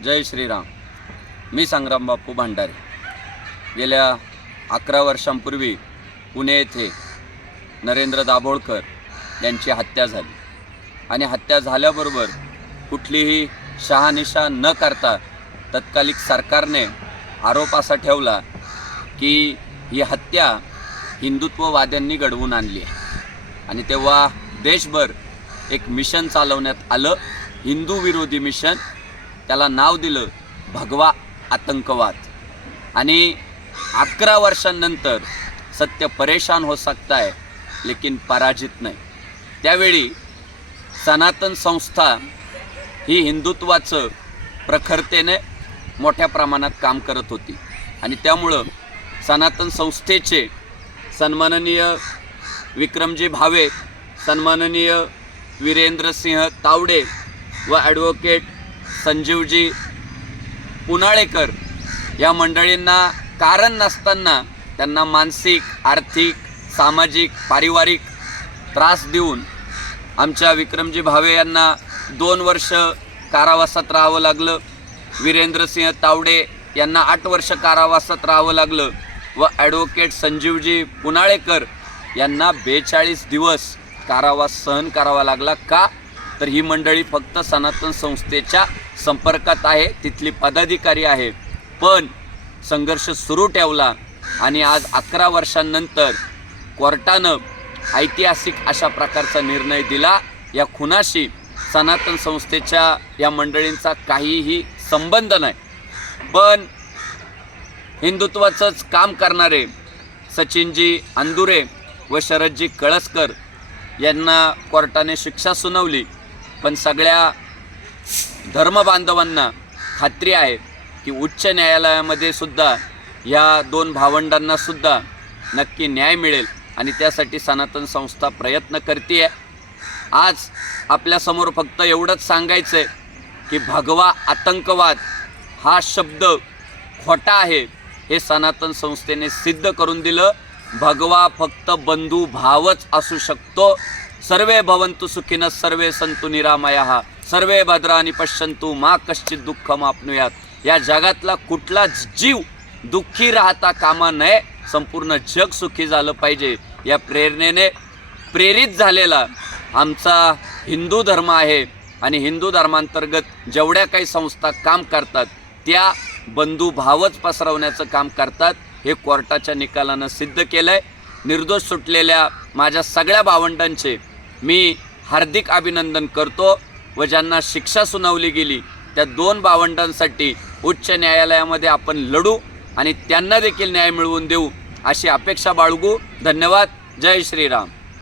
जय श्रीराम. मी संग्राम बापू भांडारे. गेल्या अकरा वर्षांपूर्वी पुणे येथे नरेंद्र दाभोळकर यांची हत्या झाली. आणि हत्या झाल्याबरोबर कुठलीही शहानिशा न करता तत्कालिक सरकारने आरोप असा ठेवला की ही हत्या हिंदुत्ववाद्यांनी घडवून आणली आहे. आणि तेव्हा देशभर एक मिशन चालवण्यात आलं हिंदू विरोधी मिशन. त्याला नाव दिलं भगवा आतंकवाद. आणि अकरा वर्षांनंतर सत्य परेशान हो सकता है लेकिन पराजित नाही. त्यावेळी सनातन संस्था ही हिंदुत्वाचं प्रखरतेने मोठ्या प्रमाणात काम करत होती. आणि त्यामुळं सनातन संस्थेचे सन्माननीय विक्रमजी भावे सन्माननीय वीरेंद्रसिंह तावडे व ॲडव्होकेट संजीवजी पुनाळेकर या मंडळींना कारण नसताना त्यांना मानसिक आर्थिक सामाजिक पारिवारिक त्रास देऊन आमच्या विक्रमजी भावे यांना दोन वर्ष कारावासात राहावं लागलं. वीरेंद्रसिंह तावडे यांना आठ वर्ष कारावासात राहावं लागलं व ॲडव्होकेट संजीवजी पुनाळेकर यांना बेचाळीस दिवस कारावास सहन करावा लागला. का? तर ही मंडळी फक्त सनातन संस्थेच्या संपर्कात आहे तिथली पदाधिकारी आहे. पण संघर्ष सुरू ठेवला आणि आज अकरा वर्षांनंतर कोर्टानं ऐतिहासिक अशा प्रकारचा निर्णय दिला. या खुनाशी सनातन संस्थेच्या या मंडळींचा काहीही संबंध नाही. पण हिंदुत्वाचंच काम करणारे सचिनजी अंदुरे व शरदजी कळसकर यांना कोर्टाने शिक्षा सुनावली. पण सगळ्या धर्मबांधवांना खात्री आहे की उच्च न्यायालयामध्ये सुद्धा या दोन भावंडांना सुद्धा नक्की न्याय मिळेल आणि त्यासाठी सनातन संस्था प्रयत्न करते आहे आज आपल्यासमोर फक्त एवढंच सांगायचं आहे की भगवा आतंकवाद हा शब्द खोटा आहे हे सनातन संस्थेने सिद्ध करून दिलं. भगवा फक्त बंधू भावच असू शकतो. सर्वे भवंतु सुखीनं सर्वे संतु निरामया. सर्वे भद्रानी पश्यंतु मा कश्चित दुःख मापनुयात या जगातला कुठलाच जीव दुःखी राहता कामा नये संपूर्ण जग सुखी झालं पाहिजे. या प्रेरणेने प्रेरित झालेला आमचा हिंदू धर्म आहे आणि हिंदू धर्मांतर्गत जेवढ्या काही संस्था काम करतात त्या बंधुभावच पसरवण्याचं काम करतात. हे कोर्टाच्या निकालानं सिद्ध केलं आहे निर्दोष सुटलेल्या माझ्या सगळ्या भावंडांचे मी हार्दिक अभिनंदन करतो. व ज्यांना शिक्षा सुनावली गेली त्या दोन भावंडांसाठी उच्च न्यायालयामध्ये आपण लढू आणि त्यांना देखील न्याय मिळवून देऊ अशी अपेक्षा बाळगू. धन्यवाद. जय श्रीराम.